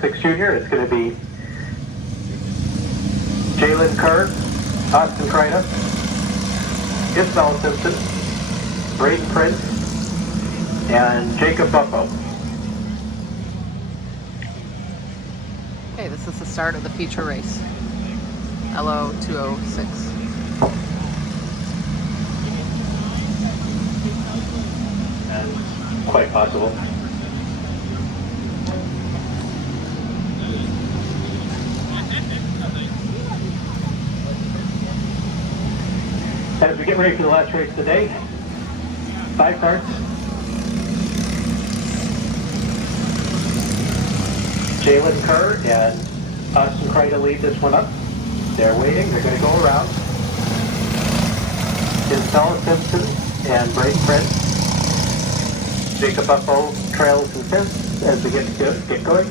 6 Junior, it's going to be Jalen Kart, Austin Kryta, Isabel Simpson, Braden Prince, and Jacob Buffo. Okay, this is the start of the feature race. L0206. And quite possible. As we get ready for the last race of the day, 5 karts. Jalen Kerr and Austin Kryta lead this one up. They're waiting, they're going to go around. Isabella Simpson and Braden Prince. Jacob Buffo trails and fifth as we get going.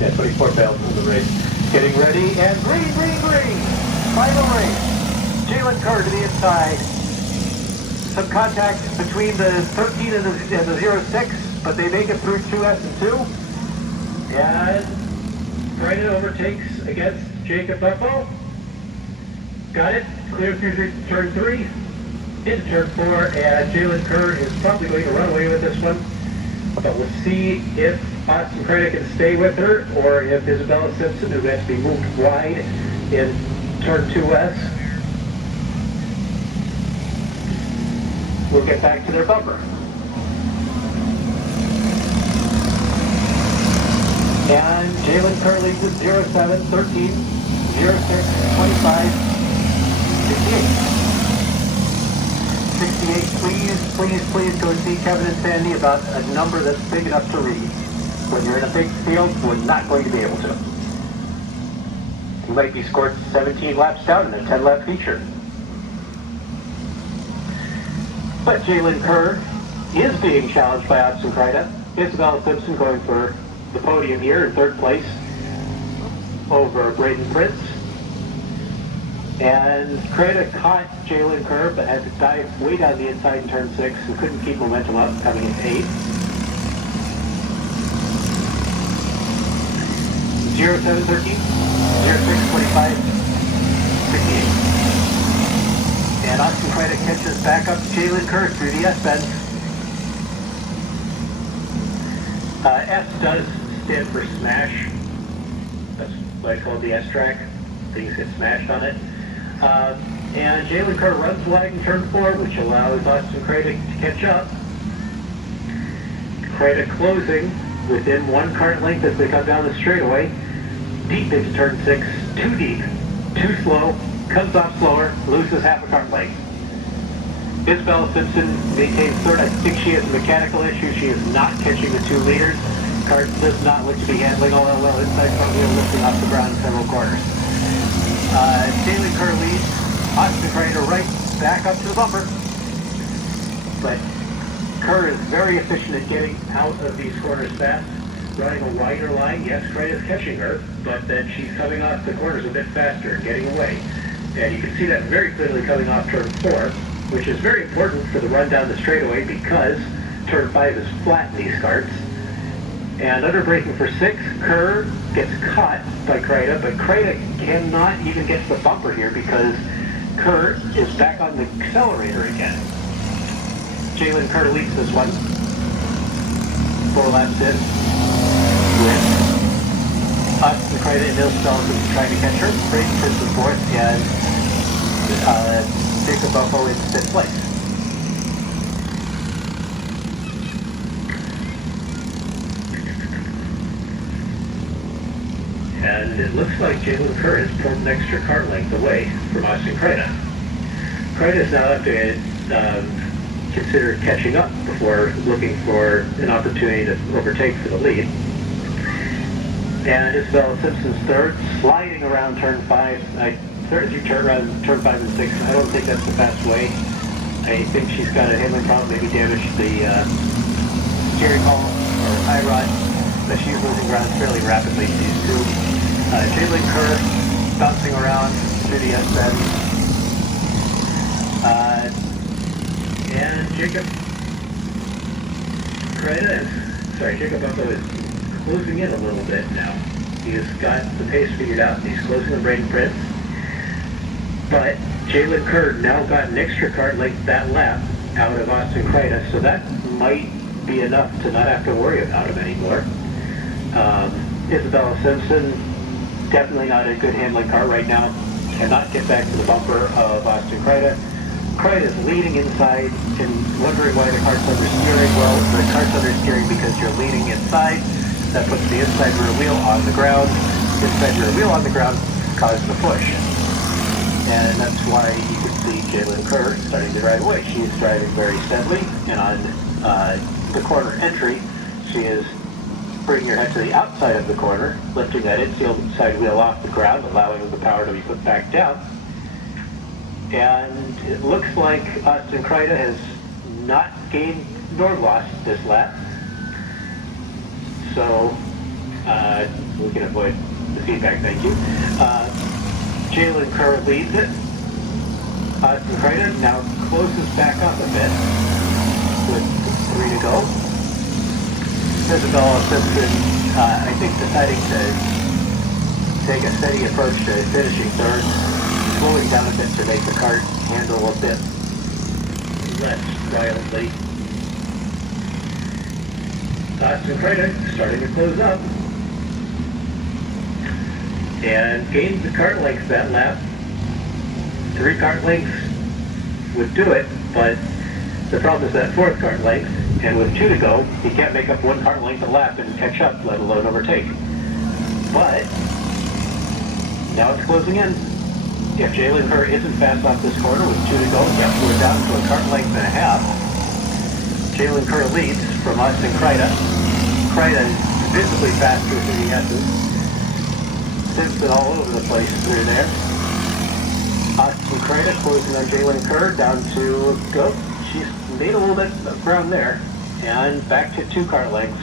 Yeah, 24 fails in the race. Getting ready, and green. Final race. Jalen Kerr to the inside. Some contact between the 13 and the 06, but they make it through 2S and 2. And Kryta overtakes against Jacob Buffo. Got it. Clear through turn 3. Into turn 4, and Jalen Kerr is probably going to run away with this one. But we'll see if Austin Kryta can stay with her, or if Isabella Simpson, who has to be moved wide in turn 2S, will get back to their bumper. And Jalen Kerr leads with 07, 13, 06, 25, 68. 68, please go see Kevin and Sandy about a number that's big enough to read. When you're in a big field, we're not going to be able to. You might be scored 17 laps down in a 10-lap feature. But Jalen Kerr is being challenged by Austin Kryta. Isabella Simpson going for the podium here in 3rd place over Braden Prince. And Kryta caught Jalen Kerr, but had to dive way down the inside in turn 6 and couldn't keep momentum up, coming in 8th. 07, 13, 06, 25, 68. And Austin Kryta catches back up to Jalen Kerr through the S bend. S does stand for smash. That's what I call the S track. Things get smashed on it. And Jalen Kerr runs wide in turn 4, which allows Austin Kryta to catch up. Kryta closing within 1 kart length as they come down the straightaway. Deep into turn 6, too deep, too slow, comes off slower, loses half a kart length. Isabella Simpson maintains 3rd. I think she has a mechanical issue. She is not catching the 2 leaders. Kart does not look to be handling all that well inside front wheel, lifting off the ground in several corners. Jalen Kerr leads, Austin Kryta right back up to the bumper. But Kerr is very efficient at getting out of these corners fast, running a wider line. Yes, Kryta is catching her, but then she's coming off the corners a bit faster and getting away. And you can see that very clearly coming off turn 4, which is very important for the run down the straightaway because turn 5 is flat in these karts. And under braking for 6, Kerr gets caught by Kryta, but Kryta cannot even get to the bumper here because Kerr is back on the accelerator again. Jalen Kerr leads this one. 4 laps in. With Austin Kryta and Isabella trying to catch her. Briggs Prince in 4th, and Jacob Buffo in 5th place. And it looks like Jalen Kerr has pulled an extra kart length away from Austin Kryta. Kryta is now have to consider catching up before looking for an opportunity to overtake for the lead. And Isabella Simpson's 3rd, sliding around turn 5. Through turn 5 and 6. I don't think that's the best way. I think she's got a handling problem, maybe damaged the steering column or tie rod, but she's losing ground fairly rapidly. These two. Jalen Kerr bouncing around through the S bend. And Jacob Bucko is closing in a little bit now. He has got the pace figured out. He's closing on Braden Prince. But Jalen Kerr now got an extra kart length that lap out of Austin Kryta, so that might be enough to not have to worry about him anymore. Isabella Simpson, definitely not a good handling car right now. Cannot get back to the bumper of Austin Kryta. Kryta is leading inside and wondering why the cart's understeering. Well, the cart's understeering because you're leading inside. That puts the inside rear wheel on the ground. Inside rear wheel on the ground causes the push. And that's why you can see Jalen Kerr starting to drive away. She's driving very steadily, and on the corner entry, she is bringing her head to the outside of the corner, lifting that inside wheel off the ground, allowing the power to be put back down. And it looks like Austin Kryta has not gained nor lost this lap. So we can avoid the feedback, thank you. Jalen Kerr leads it. Austin Kryta now closes back up a bit with 3 to go. Isabella Simpson, I think, deciding to take a steady approach to finishing third, slowing down a bit to make the kart handle a bit less violently. Austin Kryta starting to close up and gained the kart length that lap. 3 kart lengths would do it, but the problem is that 4th kart length, and with 2 to go, he can't make up 1 kart length a lap and catch up, let alone overtake. But now it's closing in. If Jalen Kerr isn't fast off this corner with 2 to go, yep, we're down to a kart length and a half. Jalen Kerr leads from Austin Kryta. Kryta is visibly faster than the S's. Simpson all over the place through there. Austin Kryta closing on Jalen Kerr down to go. She's made a little bit of ground there. And back to 2 kart lengths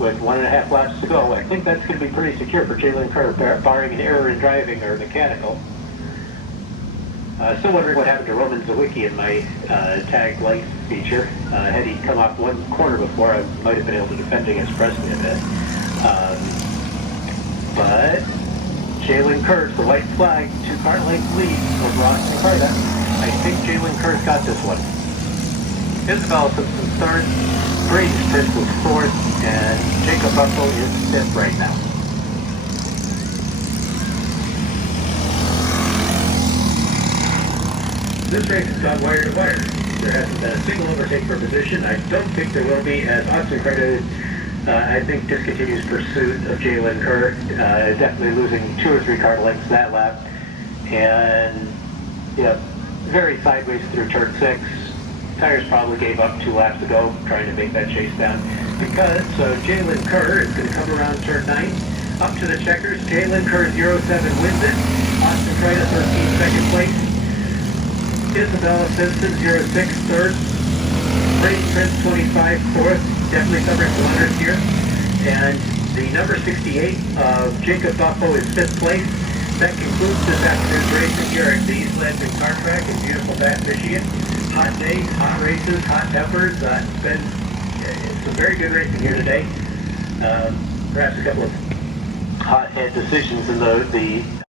with 1.5 laps to go. I think that's going to be pretty secure for Jalen Kerr, barring an error in driving or mechanical. Still wondering what happened to Roman Zawicki in my tag light feature. Had he come off 1 corner before, I might have been able to defend against Presley a bit. But Jalen Kerr's the white flag, 2 kart length lead over Austin Kryta. I think Jalen Kerr's got this one. Isabella Simpson third, Briggs is 4th, and Jacob Bucko is 5th right now. This race has gone wire to wire. There hasn't been a single overtake for position. I don't think there will be, as Austin Kryta, I think, discontinues pursuit of Jalen Kerr, definitely losing 2 or 3 kart lengths that lap. And, yeah, very sideways through turn 6. Tires probably gave up 2 laps ago, trying to make that chase down. Because Jalen Kerr is going to come around turn 9, up to the checkers. Jalen Kerr 07 wins it. Austin Kryta 13th, second place. Isabella Simpson 06 third. Brayden Prince 25 fourth. Definitely covering the winners here. And the number 68 of Jacob Bucko is 5th place. That concludes this afternoon's racing here at the East Lansing Kart Track in beautiful Bath, Michigan. Hot days, hot races, hot peppers. It's been some very good racing here today. Perhaps a couple of hot head decisions in the